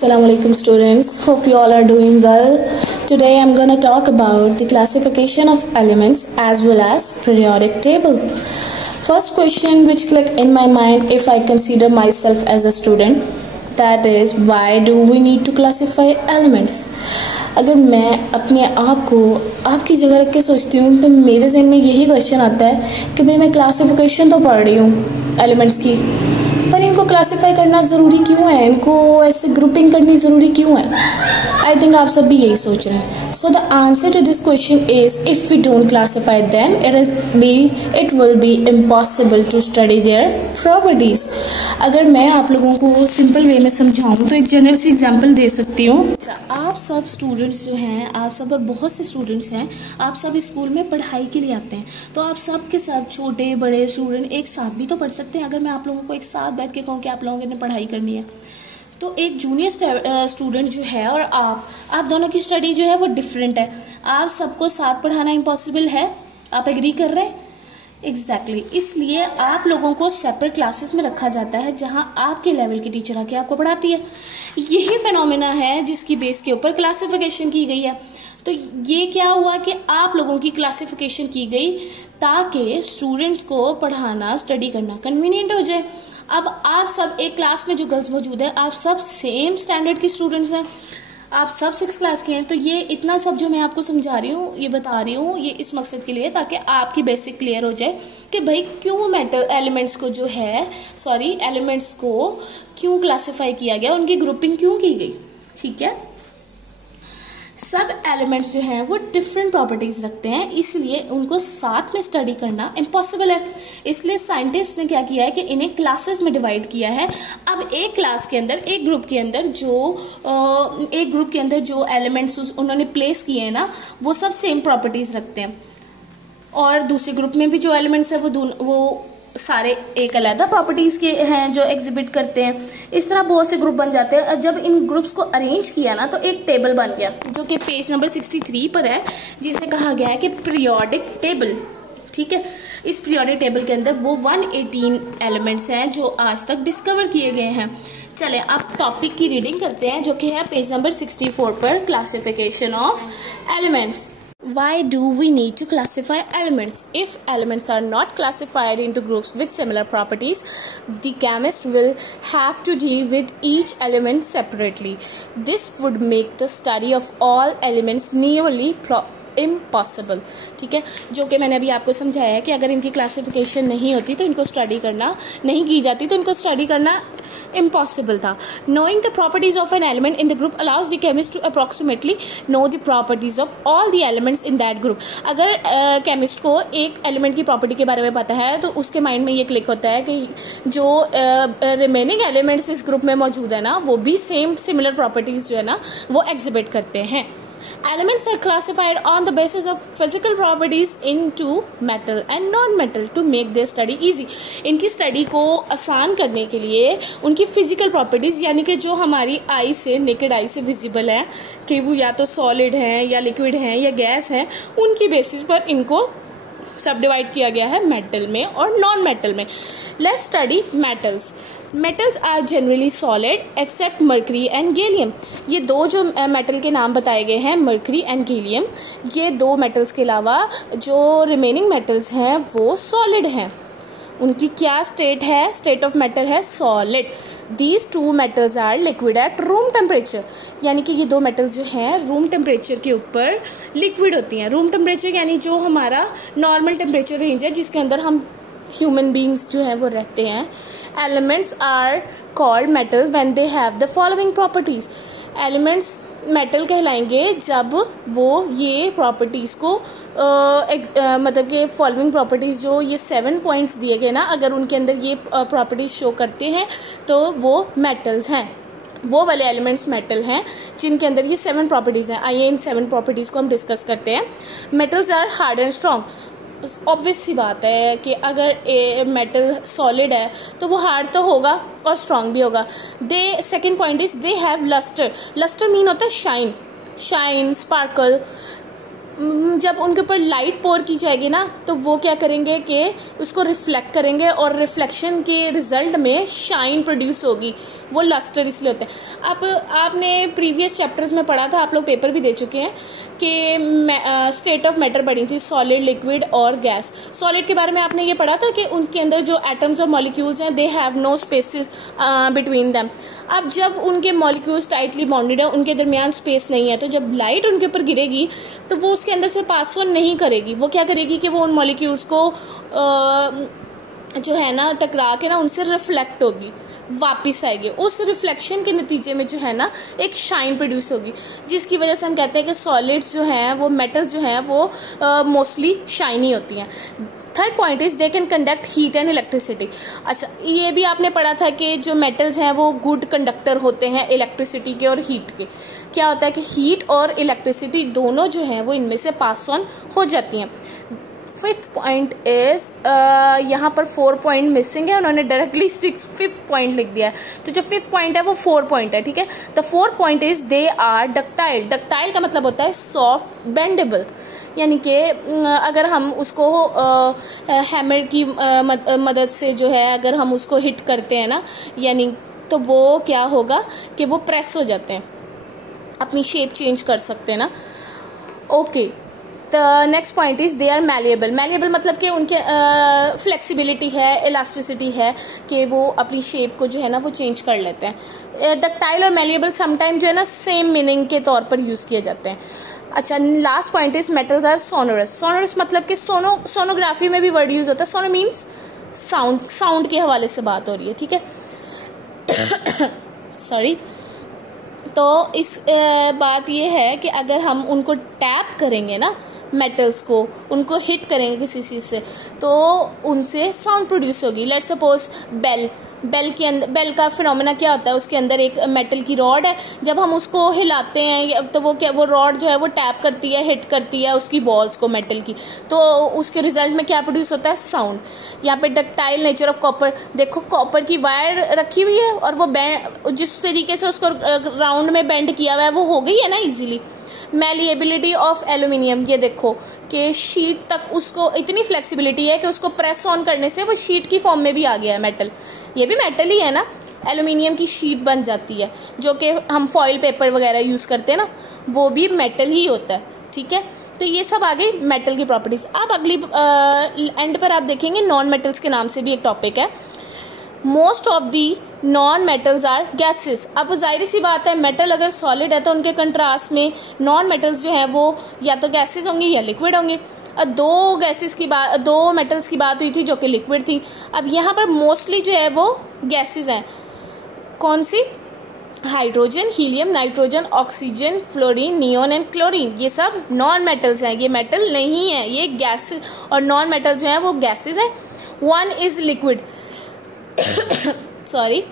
Assalamu alaikum students, hope you all are doing well. Today I am going to talk about the classification of elements as well as periodic table. First question which clicked in my mind if I consider myself as a student, that is why do we need to classify elements. अगर मैं अपने आप को आपकी जगह रख के सोचती हूँ तो मेरे जहन में यही क्वेश्चन आता है कि भाई मैं क्लासिफिकेशन तो पढ़ रही हूँ एलिमेंट्स की, पर इनको क्लासिफाई करना ज़रूरी क्यों है, इनको ऐसे ग्रुपिंग करनी ज़रूरी क्यों है. आई थिंक आप सब भी यही सोच रहे हैं. So the answer to this question is if we don't classify them it will be impossible to study their properties. अगर मैं आप लोगों को सिंपल वे में समझाऊँ तो एक जनरल सी एग्जांपल दे सकती हूँ. आप सब स्टूडेंट्स जो हैं, आप सब और बहुत से स्टूडेंट्स हैं, आप सब स्कूल में पढ़ाई के लिए आते हैं, तो आप सब के सब छोटे बड़े स्टूडेंट एक साथ भी तो पढ़ सकते हैं. अगर मैं आप लोगों को एक साथ बैठ के कहूँ कि आप लोगों ने पढ़ाई करनी है, तो एक जूनियर स्टूडेंट जो है और आप दोनों की स्टडी जो है वो डिफरेंट है. आप सबको साथ पढ़ाना इम्पॉसिबल है. आप एग्री कर रहे हैं? एग्जैक्टली. इसलिए आप लोगों को सेपरेट क्लासेस में रखा जाता है जहां आपके लेवल की टीचर आके आपको पढ़ाती है. यही फिनोमेना है जिसकी बेस के ऊपर क्लासिफिकेशन की गई है. तो ये क्या हुआ कि आप लोगों की क्लासिफिकेशन की गई ताकि स्टूडेंट्स को पढ़ाना स्टडी करना कन्वीनियंट हो जाए. अब आप सब एक क्लास में जो गर्ल्स मौजूद है, आप सब सेम स्टैंडर्ड की स्टूडेंट्स हैं, आप सब 6 क्लास के हैं. तो ये इतना सब जो मैं आपको समझा रही हूँ, ये बता रही हूँ, ये इस मकसद के लिए ताकि आपकी बेसिक क्लियर हो जाए कि भाई क्यों एलिमेंट्स को क्यों क्लासिफाई किया गया, उनकी ग्रुपिंग क्यों की गई. ठीक है. सब एलिमेंट्स जो हैं वो डिफरेंट प्रॉपर्टीज रखते हैं, इसलिए उनको साथ में स्टडी करना इम्पॉसिबल है. इसलिए साइंटिस्ट ने क्या किया है कि इन्हें क्लासेस में डिवाइड किया है. अब एक क्लास के अंदर, एक ग्रुप के अंदर जो एलिमेंट्स उन्होंने प्लेस किए हैं ना, वो सब सेम प्रॉपर्टीज रखते हैं, और दूसरे ग्रुप में भी जो एलिमेंट्स है वो सारे एक अलग प्रॉपर्टीज के हैं जो एग्जिबिट करते हैं. इस तरह बहुत से ग्रुप बन जाते हैं. जब इन ग्रुप्स को अरेंज किया ना, तो एक टेबल बन गया जो कि पेज नंबर 63 पर है, जिसे कहा गया है कि पीरियोडिक टेबल. ठीक है. इस पीरियोडिक टेबल के अंदर वो 118 एलिमेंट्स हैं जो आज तक डिस्कवर किए गए हैं. चलें आप टॉपिक की रीडिंग करते हैं जो कि है पेज नंबर 64 पर, classification of elements. Why do we need to classify elements? If elements are not classified into groups with similar properties, the chemist will have to deal with each element separately. This would make the study of all elements nearly impossible. ठीक है. जो कि मैंने अभी आपको समझाया है कि अगर इनकी क्लासिफिकेशन नहीं होती तो इनको स्टडी करना नहीं की जाती, तो इनको स्टडी करना impossible था. Knowing the properties of an element in the group allows the chemist to approximately know the properties of all the elements in that group. अगर केमिस्ट को एक एलिमेंट की प्रॉपर्टी के बारे में पता है तो उसके माइंड में ये क्लिक होता है कि जो रिमेनिंग एलिमेंट्स इस ग्रुप में मौजूद है ना, वो भी सिमिलर प्रॉपर्टीज जो है ना वो एग्जिबिट करते हैं. Elements are classified on the basis of physical properties into metal and non-metal to make their study easy. इनकी स्टडी को आसान करने के लिए उनकी फिजिकल प्रॉपर्टीज, यानी कि जो हमारी आई से, नेकेड आई से विजिबल है कि वो या तो सॉलिड हैं या लिक्विड हैं या गैस हैं, उनकी बेसिस पर इनको सब डिवाइड किया गया है मेटल में और नॉन मेटल में. Let's study metals. Metals are generally solid except mercury and gallium. ये दो जो मेटल के नाम बताए गए हैं, मर्करी एंड गैलियम, ये दो मेटल्स के अलावा जो रिमेनिंग मेटल्स हैं वो सॉलिड हैं. उनकी क्या स्टेट है? स्टेट ऑफ मैटर है solid. These two metals are liquid at room temperature. यानी कि ये दो मेटल्स जो हैं रूम टेम्परेचर के ऊपर लिक्विड होती हैं. रूम टेम्परेचर यानी जो हमारा नॉर्मल टेम्परेचर रेंज है जिसके अंदर हम ह्यूमन बींग्स जो हैं वो रहते हैं. Elements are called metals when they have the following properties. Elements metal कहलाएंगे जब वो ये प्रॉपर्टीज़ को मतलब कि फॉलोइंग प्रॉपर्टीज़ जो ये 7 पॉइंट्स दिए गए ना, अगर उनके अंदर ये प्रॉपर्टीज़ शो करते हैं तो वो मेटल्स हैं. वो वाले एलिमेंट्स मेटल हैं जिनके अंदर ये 7 प्रॉपर्टीज़ हैं. आइए इन 7 प्रॉपर्टीज़ को हम डिस्कस करते हैं. Metals are hard and strong. Obvious सी बात है कि अगर मेटल सॉलिड है तो वो हार्ड तो होगा और स्ट्रॉन्ग भी होगा. Second point is they have lustre. Lustre mean होता है शाइन, स्पार्कल. जब उनके ऊपर लाइट पोर की जाएगी ना तो वो क्या करेंगे कि उसको रिफ्लेक्ट करेंगे और रिफ्लेक्शन के रिजल्ट में शाइन प्रोड्यूस होगी, वो लस्टर इसलिए होते हैं। अब आपने प्रीवियस चैप्टर्स में पढ़ा था, आप लोग पेपर भी दे चुके हैं कि स्टेट ऑफ मैटर पढ़ी थी, सॉलिड, लिक्विड और गैस। सॉलिड के बारे में आपने ये पढ़ा था कि उनके अंदर जो एटम्स और मॉलिक्यूल्स हैं they have no spaces between them. अब जब उनके मॉलिक्यूल्स टाइटली बॉन्डेड है, उनके दरमियान स्पेस नहीं है, तो जब लाइट उनके ऊपर गिरेगी तो वो उसके अंदर से पास ऑन नहीं करेगी। वो क्या करेगी कि वो उन मॉलिक्यूल्स को जो है ना टकरा के ना उनसे रिफ्लेक्ट होगी, वापस आएगी। उस रिफ्लेक्शन के नतीजे में जो है ना एक शाइन प्रोड्यूस होगी, जिसकी वजह से हम कहते हैं कि सॉलिड्स जो हैं वो मेटल्स जो हैं वो मोस्टली शाइनी होती हैं। Third point is they can conduct heat and electricity. अच्छा, ये भी आपने पढ़ा था कि जो मेटल्स हैं वो गुड कंडक्टर होते हैं इलेक्ट्रिसिटी के और हीट के। क्या होता है कि हीट और इलेक्ट्रिसिटी दोनों जो हैं वो इनमें से पास ऑन हो जाती हैं। फिफ्थ पॉइंट इज यहाँ पर 4 पॉइंट मिसिंग है, उन्होंने डायरेक्टली फिफ्थ पॉइंट लिख दिया है। तो जो फिफ्थ पॉइंट है वो 4 पॉइंट है, ठीक है। The 4th point is they are ductile. Ductile का मतलब होता है सॉफ्ट, बेंडेबल, यानी कि अगर हम उसको हैमर की मदद से जो है अगर हम उसको हिट करते हैं ना, यानी तो वो क्या होगा कि वो प्रेस हो जाते हैं, अपनी शेप चेंज कर सकते हैं ना। Okay, the next point is they are malleable. Malleable मतलब कि उनके फ्लेक्सिबिलिटी है, इलास्टिसिटी है कि वो अपनी शेप को जो है ना वो चेंज कर लेते हैं। डक्टाइल और मैलिएबल समटाइम जो है ना सेम मीनिंग के तौर पर यूज़ किए जाते हैं। अच्छा, last point is metals are sonorous. Sonorous मतलब कि सोनोग्राफी में भी वर्ड यूज होता है। सोनो मीन्स साउंड, साउंड के हवाले से बात हो रही है, ठीक है। सॉरी। तो इस बात ये है कि अगर हम उनको टैप करेंगे ना, मेटल्स को उनको हिट करेंगे किसी चीज़ से तो उनसे साउंड प्रोड्यूस होगी। लेट्स सपोज बेल के अंदर, बेल का फिनोमेना क्या होता है, उसके अंदर एक मेटल की रॉड है, जब हम उसको हिलाते हैं तो वो रॉड जो है वो टैप करती है, हिट करती है उसकी बॉल्स को मेटल की, तो उसके रिजल्ट में क्या प्रोड्यूस होता है, साउंड। यहाँ पे डक्टाइल नेचर ऑफ कॉपर, देखो कॉपर की वायर रखी हुई है और वो जिस तरीके से उसको राउंड में बेंड किया हुआ है वो हो गई है ना इजीली। मैलिएबिलिटी ऑफ एल्यूमिनियम, ये देखो कि शीट तक उसको इतनी फ्लेक्सिबिलिटी है कि उसको प्रेस ऑन करने से वो शीट की फॉर्म में भी आ गया है मेटल। ये भी मेटल ही है ना, एल्यूमिनियम की शीट बन जाती है जो कि हम फॉइल पेपर वगैरह यूज़ करते हैं ना, वो भी मेटल ही होता है, ठीक है। तो ये सब आ गई मेटल की प्रॉपर्टीज। अब अगली एंड पर आप देखेंगे नॉन मेटल्स के नाम से भी एक टॉपिक है। Most of the non metals are gases. अब जाहिर सी बात है मेटल अगर सॉलिड है तो उनके कंट्रास्ट में नॉन मेटल्स जो है वो या तो गैसेस होंगी या लिक्विड होंगी। दो मेटल्स की बात हुई थी जो कि लिक्विड थी। अब यहाँ पर मोस्टली जो है वो गैसेस हैं। कौन सी? Hydrogen, helium, nitrogen, oxygen, fluorine, neon and chlorine, ये सब नॉन मेटल्स हैं, ये मेटल नहीं है, ये गैसेस। और नॉन मेटल जो है वो गैसेस हैं। वन इज लिक्विड सॉरी,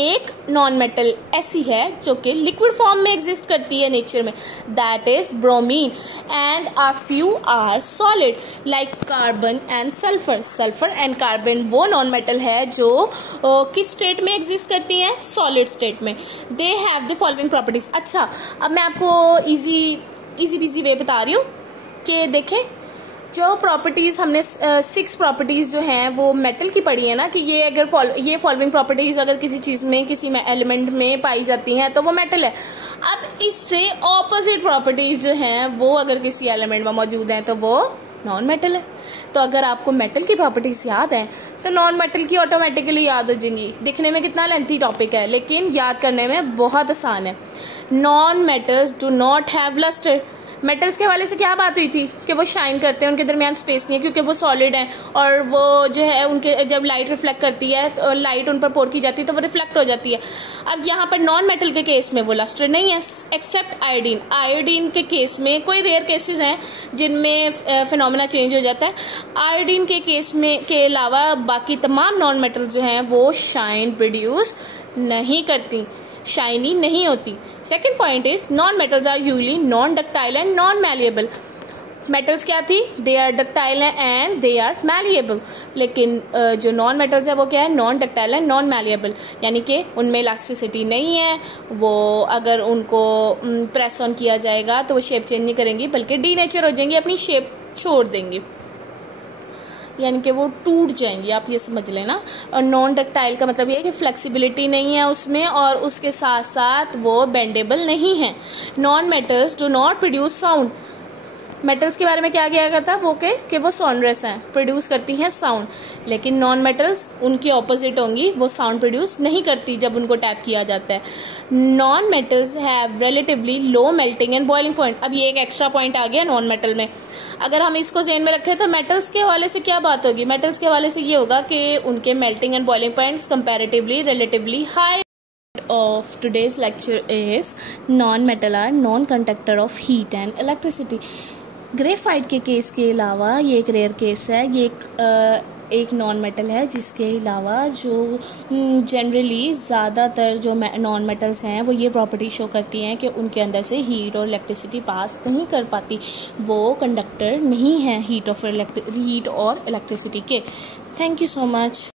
एक नॉन मेटल ऐसी है जो कि लिक्विड फॉर्म में एग्जिस्ट करती है नेचर में, that is bromine. And a few are solid like carbon and sulphur. Sulphur and carbon वो नॉन मेटल है जो किस स्टेट में एग्जिस्ट करती हैं, सॉलिड स्टेट में। दे हैव द फॉलोइंग प्रॉपर्टीज। अच्छा, अब मैं आपको इजी वे बता रही हूँ कि देखें जो प्रॉपर्टीज़ हमने 6 प्रॉपर्टीज़ जो हैं वो मेटल की पढ़ी है ना, कि ये अगर ये फॉलोइंग प्रॉपर्टीज़ अगर किसी चीज़ में, किसी में एलिमेंट में पाई जाती हैं तो वो मेटल है। अब इससे ऑपोजिट प्रॉपर्टीज़ जो हैं वो अगर किसी एलिमेंट में मौजूद हैं तो वो नॉन मेटल है। तो अगर आपको मेटल की प्रॉपर्टीज़ याद हैं तो नॉन मेटल की ऑटोमेटिकली याद हो जाएंगी। दिखने में कितना लेंथी टॉपिक है लेकिन याद करने में बहुत आसान है। Non metals do not have lustre. Metals के हवाले से क्या बात हुई थी कि वो शाइन करते हैं, उनके दरमियान स्पेस नहीं है क्योंकि वो सॉलिड हैं और वो जो है उनके जब लाइट रिफ्लेक्ट करती है तो लाइट उन पर पोर की जाती है तो वो रिफ्लेक्ट हो जाती है। अब यहाँ पर नॉन मेटल के केस में वो लस्टर नहीं है एक्सेप्ट आयोडीन। आयोडीन के केस में कोई रेयर केसेस हैं जिनमें फिनोमेना चेंज हो जाता है। आयोडीन के केस में के अलावा बाकी तमाम नॉन मेटल जो हैं वो शाइन प्रोड्यूस नहीं करती, शाइनी नहीं होती। Second point is non metals are usually non ductile and non malleable. Metals क्या थी, they are ductile and they are malleable, लेकिन जो नॉन मेटल्स है वो क्या है, non ductile and non malleable, यानी कि उनमें इलास्टिसिटी नहीं है, वो अगर उनको प्रेस ऑन किया जाएगा तो वो शेप चेंज नहीं करेंगी बल्कि डीनेचर हो जाएंगी, अपनी शेप छोड़ देंगी, यानी कि वो टूट जाएंगी, आप ये समझ लेना। और नॉन डक्टाइल का मतलब ये है कि फ्लेक्सिबिलिटी नहीं है उसमें, और उसके साथ साथ वो बेंडेबल नहीं है। Non metals do not produce sound, metals के बारे में क्या किया था वो कि वो साउंडलेस हैं, प्रोड्यूस करती हैं साउंड, लेकिन नॉन मेटल्स उनकी ऑपोजिट होंगी, वो साउंड प्रोड्यूस नहीं करती जब उनको टैप किया जाता है। Non metals have relatively low melting and boiling point. अब ये एक एक्स्ट्रा पॉइंट आ गया नॉन मेटल में, अगर हम इसको ज़हन में रखें तो मेटल्स के हवाले से क्या बात होगी, मेटल्स के हवाले से ये होगा कि उनके melting and boiling points comparatively relatively high. Of today's lecture is non-metal are non-conductor of heat and electricity। Graphite के केस के अलावा ये एक रेयर केस है, ये एक नॉन मेटल है जिसके अलावा जो जनरली ज़्यादातर जो नॉन मेटल्स हैं वो ये प्रॉपर्टी शो करती हैं कि उनके अंदर से हीट और इलेक्ट्रिसिटी पास नहीं कर पाती, वो कंडक्टर नहीं है हीट और इलेक्ट्रिसिटी के। Thank you so much.